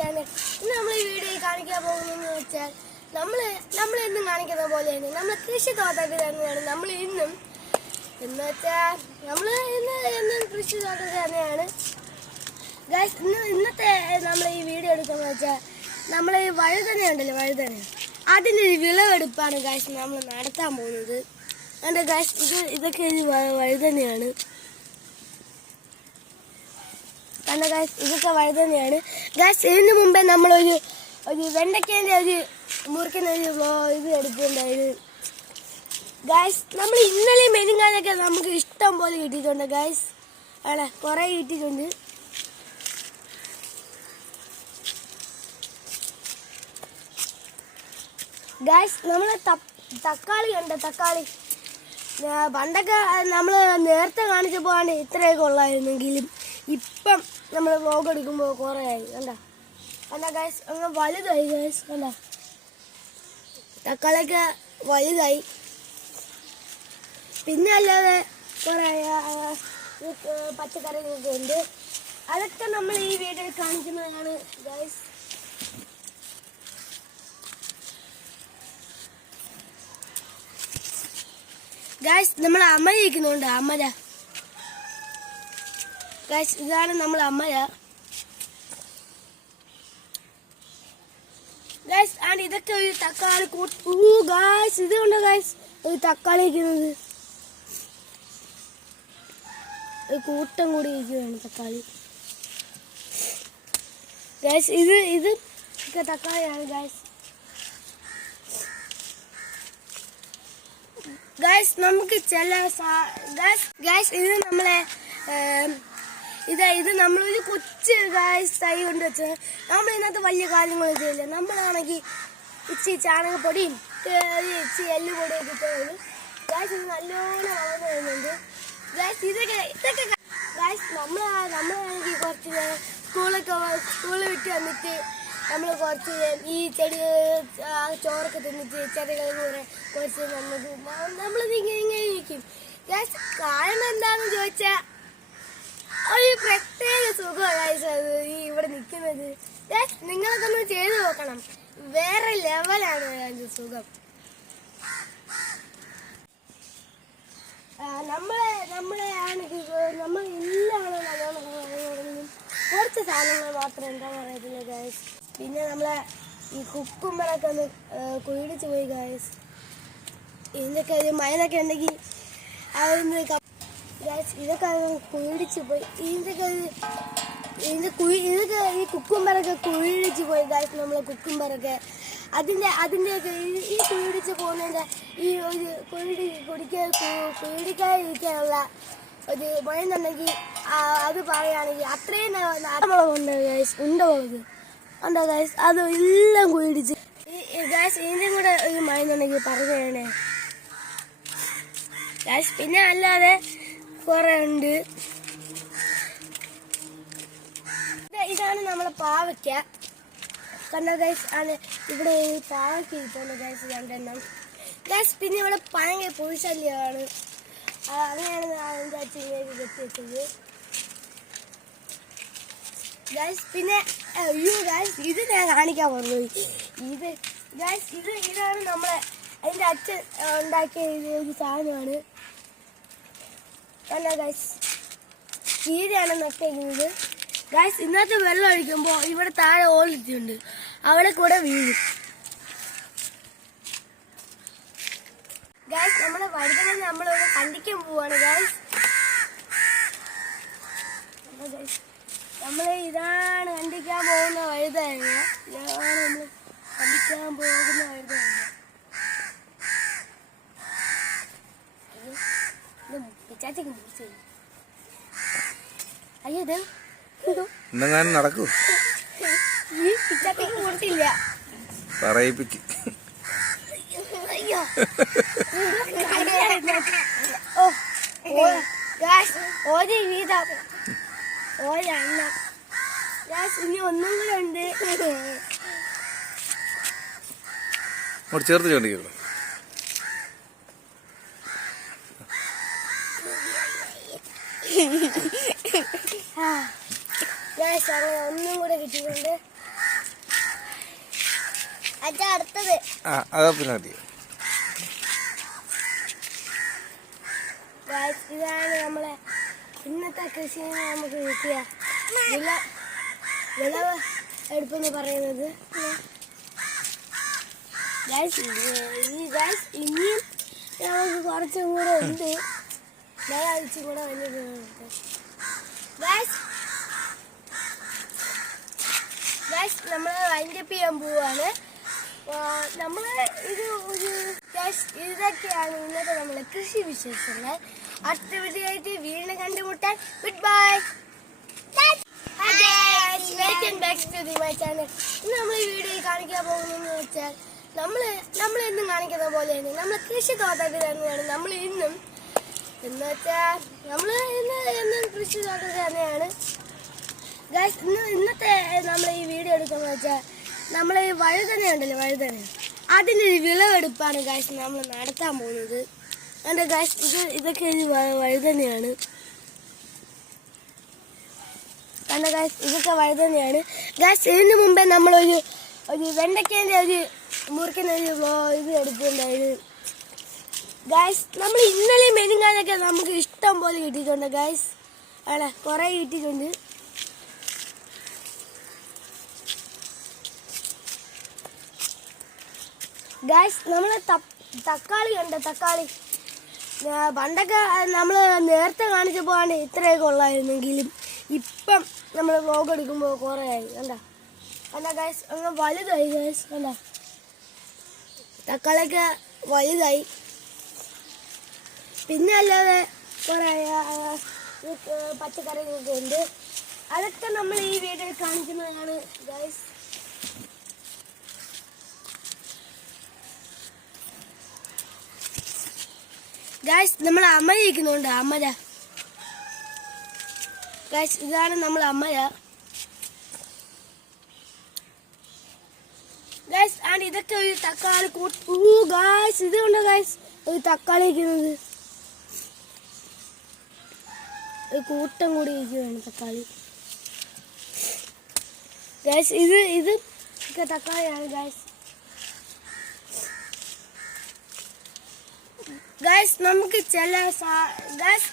Channel. ഇന്ന് നമ്മൾ ഈ വീഡിയോയിൽ കാണിക്കാൻ പോകുന്നതെന്ന് വെച്ചാൽ നമ്മൾ എന്നും കാണിക്കുന്ന പോലെ തന്നെ നമ്മൾ കൃഷിത്തോട്ടത്തിൽ തന്നെയാണ് നമ്മൾ ഇന്നും എന്ന് വെച്ചാൽ നമ്മൾ എന്നും കൃഷിത്തോട്ടത്തിൽ തന്നെയാണ് ഗൈസ്. ഇന്നത്തെ നമ്മൾ ഈ വീഡിയോ എടുക്കുന്നത് വെച്ചാൽ നമ്മൾ ഈ വഴുതന ഉണ്ടല്ലോ, വഴുതന അതിൻ്റെ ഒരു വിളവെടുപ്പാണ് ഗൈസ് നമ്മൾ നടത്താൻ പോകുന്നത്. എൻ്റെ ഗൈസ് ഇതൊക്കെ വഴുതനയാണ്. കണ്ട ഗൈസ്, ഇതൊക്കെ വഴുതനയാണ് ഗൈസ്. ഇതിന് മുമ്പേ നമ്മളൊരു വെണ്ടയ്ക്കേൻ്റെ ഒരു മുറിക്കുന്ന ഇത് എടുത്തിട്ടുണ്ടായിരുന്നു ഗൈസ്. നമ്മൾ ഇന്നലെ മെനിങ്ങാനൊക്കെ നമുക്ക് ഇഷ്ടം പോലെ കിട്ടിയിട്ടുണ്ട് ഗൈസ്. അല്ലേ, കുറേ കിട്ടിയിട്ടുണ്ട്. ഗൈസ് നമ്മൾ തക്കാളി ഉണ്ട്, തക്കാളി പണ്ടൊക്കെ നമ്മൾ നേരത്തെ കാണിച്ചപ്പോൾ ഇത്രയൊക്കെ ഉള്ളായിരുന്നെങ്കിലും ഇപ്പം നമ്മൾ വ്ലോഗ് എടുക്കുമ്പോൾ കുറേ ആയി. കണ്ട ഗൈസ്, അങ്ങ് വലുതായി ഗൈസ്. കണ്ട തക്കാളിയൊക്കെ വലുതായി. പിന്നെ അല്ലാതെ കുറേ പച്ചക്കറികളൊക്കെ ഉണ്ട്. അതൊക്കെ നമ്മൾ ഈ വീഡിയോയിൽ കാണിക്കുന്നതാണ് ഗൈസ്. ഗൈസ് നമ്മൾ അമര ഇരിക്കുന്നുണ്ട്, അമര ഗൈസ്. ഇതാണ് നമ്മൾ അമര ഗൈസ്. ആൻഡ് ഇതൊക്കെ ഒരു തക്കാളി ഗൈസ്. ഇതുകൊണ്ട് ഗൈസ് ഒരു തക്കാളി ഇരിക്കുന്നത് ഒരു കൂട്ടം കൂടി ഇരിക്കുകയാണ് തക്കാളി ഗൈസ്. ഇത് തക്കാളിയാണ് ഗൈസ്. ഗൈസ് നമുക്ക് ചില ഗൈസ് ഇത് നമ്മളെ ഇത് നമ്മളൊരു കൊച്ചു ഗൈസ് തൈ കൊണ്ട് വെച്ചത്. നമ്മൾ ഇതിനകത്ത് വലിയ കാര്യങ്ങളൊന്നും ചെയ്യില്ല. നമ്മളാണെങ്കിൽ ഇച്ചി ചാണകപ്പൊടിയും ഇച്ചി എല്ലുപൊടിയൊക്കെ ഇട്ടത് ഗൈസ്. ഇത് നല്ലോണം വളർന്നു വരുന്നുണ്ട് ഗൈസ്. ഇതൊക്കെ ഗൈസ് നമ്മളാണെങ്കിൽ കുറച്ച് സ്കൂളിൽ വിട്ട് വന്നിട്ട് നമ്മൾ കുറച്ച് ഈ ചെടി ചോറൊക്കെ തിന്നിട്ട് ചെടികൾ കൂടെ കുറച്ച് നമ്മളിത് ഇങ്ങനെ ഇരിക്കും ഗൈസ്. കാരണം എന്താണെന്ന് ചോദിച്ചാൽ ഒരു പ്രത്യേക സുഖമാണ് ഗൈസ് അത് ഈ ഇവിടെ നിൽക്കുന്നത് ഗൈസ്. നിങ്ങളൊക്കെ ഒന്ന് ചെയ്ത് നോക്കണം, വേറെ ലെവലാണ് അതിൻ്റെ സുഖം. നമ്മളെ ആണെങ്കിൽ നമ്മൾ എല്ലാം നല്ലോണം കുറച്ച് സാധനങ്ങൾ മാത്രം എന്താണെന്ന് അറിയത്തില്ല ഗൈസ്. പിന്നെ നമ്മളെ ഈ കുക്കുമ്പറൊക്കെ ഒന്ന് കുഴിച്ച് പോയി ഗൈസ്. ഇതിൻ്റെയൊക്കെ ഒരു മഴയൊക്കെ ഉണ്ടെങ്കിൽ അതൊന്ന് ഗൈസ് ഇതൊക്കെ കുഴിച്ച് പോയി. ഇതൊക്കെ ഈ കുക്കുമ്പറൊക്കെ കുഴിച്ച് പോയി ഗൈസ്. നമ്മളെ കുക്കുമ്പറൊക്കെ അതിൻ്റെയൊക്കെ ഈ കുഴിച്ച് പോകുന്നതിൻ്റെ ഈ ഒരു കുഴിക്കാതിരിക്കാനുള്ള ഒരു മഴന്നുണ്ടെങ്കിൽ അത് പറയുകയാണെങ്കിൽ അത്രയും മുളകുണ്ട് ഗൈസ്. ഉണ്ടമുളക് ഉണ്ടോ ഗൈസ്, അത് എല്ലാം കുഴിച്ച് ഗൈസ്. ഇതിൻ്റെയും കൂടെ ഒരു മഴന്നുണ്ടെങ്കിൽ പറഞ്ഞു തരണേ ഗൈസ്. പിന്നെ അല്ലാതെ കുറേ ഉണ്ട്. ഇതാണ് നമ്മളെ പാവയ്ക്ക. കണ്ടോ ഗൈസ്, ആണ് ഇവിടെ പാവയ്ക്ക ഇട്ടുണ്ട് ഗൈസ്, 2 എണ്ണം ഗൈസ്. പിന്നെ ഇവിടെ ഭയങ്കര പുഴുശല്യമാണ്, അങ്ങനെയാണ് അതിൻ്റെ അച്ഛനേക്ക് കെട്ടിവെച്ചത് ഗൈസ്. പിന്നെ അയ്യോ ഗൈസ്, ഇത് ഞാൻ കാണിക്കാൻ പറഞ്ഞു ഇത് ഗൈസ്. ഇതാണ് നമ്മളെ അതിൻ്റെ അച്ഛൻ ഉണ്ടാക്കിയ ഒരു സാധനമാണ്. അല്ല ഗൈസ്, ചീരയാണ് നട്ടേക്കുന്നത് ഗൈസ്. ഇന്നത്തെ വെള്ളം ഒഴിക്കുമ്പോൾ ഇവിടെ താഴെ ഓളിട്ടുണ്ട്, അവിടെ കൂടെ വീഴും ഗൈസ്. നമ്മളെ വഴുതന നമ്മളൊന്ന് കണ്ടിക്കാൻ പോവാണ് ഗൈസ്. നമ്മൾ ഇതാണ് കണ്ടിക്കാൻ പോകുന്ന വഴുതന. ഇതാണ് നമ്മൾ കണ്ടിക്കാൻ പോകുന്ന വഴുതന. പിച്ചാച്ചക്ക് മുറിച്ച് അയ്യോ ഇത് എന്തെങ്കിലും നടക്കൂ. ഈ പിച്ചാച്ചക്ക് മുറിച്ചില്ല പറയിപ്പിക്ക്. ഒരു വീതം ഒരെണ്ണം ഗ്യാസ്. ഇനി ഒന്നും കൂടെ ഉണ്ട്. ചേർത്ത് ചോദിക്കുള്ളൂ. ഒന്നും കൂടെ കിട്ടിയിട്ടുണ്ട്. അച്ഛാ അടുത്തത് ആ അതാ പിന്നെ മതി. ഇതാണ് നമ്മളെ ഇന്നത്തെ കൃഷിയിൽ നമുക്ക് കിട്ടിയ വിളവ് എടുപ്പെന്ന് പറയുന്നത്. ഇനിയും നമുക്ക് കുറച്ചും കൂടെ ഉണ്ട്. ഞായറാഴ്ച കൂടെ വലിയ നമ്മൾ വൈൻഡപ്പ് ചെയ്യാൻ പോവാണ്. നമ്മൾ ഇതൊക്കെയാണ് ഇന്നത്തെ നമ്മളെ കൃഷി വിശേഷങ്ങൾ. അടുത്ത വീഡിയോ ആയിട്ട് വീണ്ടും കണ്ടുമുട്ടാൻ good bye. Welcome back to my channel. ഇന്ന് നമ്മൾ ഈ വീഡിയോയിൽ കാണിക്കാൻ പോകുന്നതെന്ന് വെച്ചാൽ നമ്മളെന്നും കാണിക്കുന്ന പോലെ തന്നെ നമ്മൾ കൃഷി തോട്ടത്തിൽ തന്നെയാണ് നമ്മൾ ഇന്നും എന്ന് വെച്ചാൽ നമ്മൾ എന്നും കൃഷി തോട്ടത്തിൽ തന്നെയാണ് ഗൈസ്. ഇന്നത്തെ നമ്മൾ ഈ വീഡിയോ എടുക്കുന്നത് വെച്ചാൽ നമ്മൾ ഈ വഴുതന ഉണ്ടല്ലോ, വഴുതന അതിൻ്റെ ഒരു വിളവെടുപ്പാണ് ഗൈസ് നമ്മൾ നടത്താൻ പോകുന്നത്. എൻ്റെ ഗൈസ് ഇതൊക്കെ ഒരു വഴുതനയാണ്. കാരണം ഗൈസ് ഇതൊക്കെ വഴുതനയാണ് ഗൈസ്. ഇതിന് മുമ്പേ നമ്മളൊരു വെണ്ടയ്ക്കേൻ്റെ ഒരു മുറിക്കുന്ന ഒരു ഇത് എടുത്തിട്ടുണ്ടായിരുന്നു ഗൈസ്. നമ്മൾ ഇന്നലെ മെനിങ്ങാനൊക്കെ നമുക്ക് ഇഷ്ടം പോലെ കിട്ടിയിട്ടുണ്ട് ഗൈസ്. ആണേ കുറേ കിട്ടിയിട്ടുണ്ട്. ഗൈസ് നമ്മൾ തക്കാളി ഉണ്ട്. തക്കാളി പണ്ടൊക്കെ നമ്മൾ നേരത്തെ കാണിച്ചപ്പോൾ ആണ് ഇത്രയൊക്കെ ഉള്ളായിരുന്നെങ്കിലും ഇപ്പം നമ്മൾ വ്ലോഗ് എടുക്കുമ്പോൾ കുറേ ആയി. കണ്ട ഗൈസ് അങ്ങ് വലുതായി ഗൈസ്. കണ്ട തക്കാളിയൊക്കെ വലുതായി. പിന്നെ അല്ലാതെ കുറേ പച്ചക്കറികളൊക്കെ ഉണ്ട്. അതൊക്കെ നമ്മൾ ഈ വീഡിയോയിൽ കാണിക്കുന്നതാണ് ഗൈസ്. ഗൈസ് നമ്മൾ അമര ഇരിക്കുന്നുണ്ട്. അമര ഗൈസ് ഇതാണ് നമ്മൾ അമര ഗൈസ്. ആൻഡ് ഇതൊക്കെ ഒരു തക്കാളി ഗൈസ്. ഇതുകൊണ്ട് ഗൈസ് ഒരു തക്കാളി ഇരിക്കുന്നത് ഒരു കൂട്ടം കൂടി ഇരിക്കുകയാണ് തക്കാളി ഗൈസ്. ഇത് തക്കാളിയാണ് ഗൈസ്. ഗൈസ് നമുക്ക് ചില ഗൈസ്